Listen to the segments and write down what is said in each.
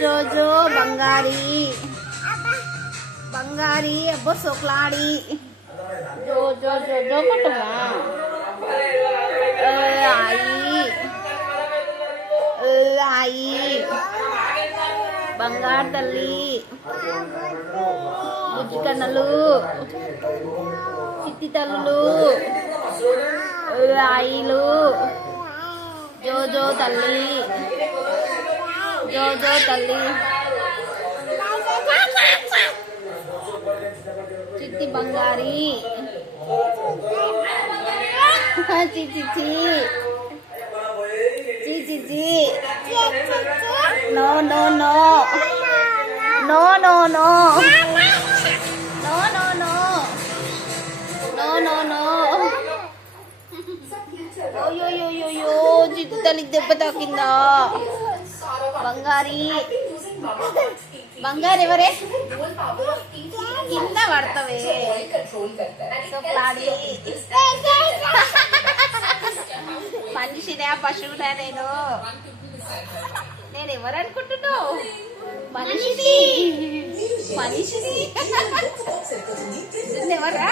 జో జో బంగారీ బంగారీ అబ్బో సోక్లాడి జో జో జో జో పట్టుమా ఆయి ఆయి బంగారు తల్లి బుజ్జి కన్నలు చిట్టి తల్లులు ఆయిలు జో జో తల్లి జో జో తల్లి చిట్టి బంగారి చిచి చిచి no no no no no no no no no no no no ఓయోయోయోయో చిట్టి తల్లికి దెబ్బ తాకిందా బంగారి బంగారు ఎవరే కింద పడతావే సోక్లాడి మనిషినే పశువునే నేను ఎవరనుకుంటున్నావు మనిషిని మనిషిని ఎవరా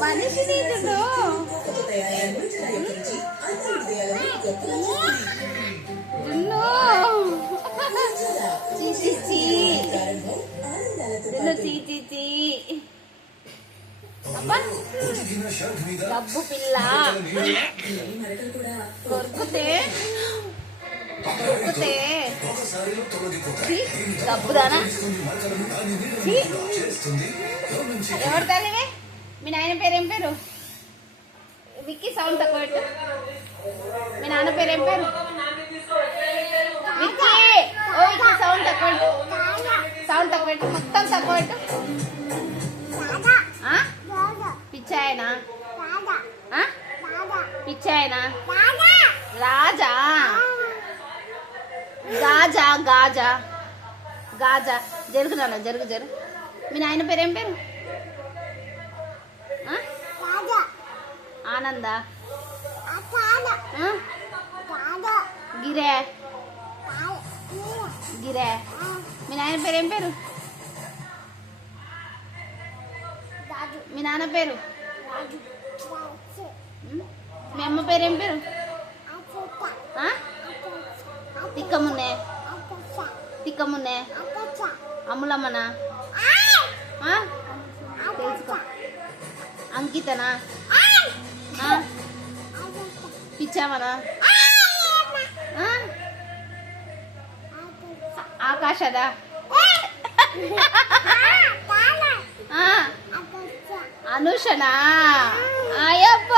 మనిషిని డబ్బు పిల్ల దొరికితే డబ్బుదానా ఎవరు తల్లివే మీ నాయన పేరేం పేరు విక్కీ సౌండ్ తక్కువ పెట్టు మీ నాన్న పేరేం పేరు విక్కీ ఓ విక్కీ సౌండ్ తక్కువ పెట్టు సౌండ్ తక్కువ పెట్టు మొత్తం తక్కువ పెట్టు పిచ్చాయనా పిచ్చాయనా రాజా గాజా గాజా గాజా జరుగునా జరుగు జరుగు మీ నాయన పేరేం పేరు ఆనంద గిరే గిరే మీ నాయన పేరేం పేరు మీ నాన్న పేరు మీ అమ్మ పేరేం పేరు తిక్కమున్నే తిక్కమున్నే అమ్ములమ్మనా తెలుసుకో అంకితనా పిచ్చామనా ఆకాశదా అనుషనా అయ్యప్ప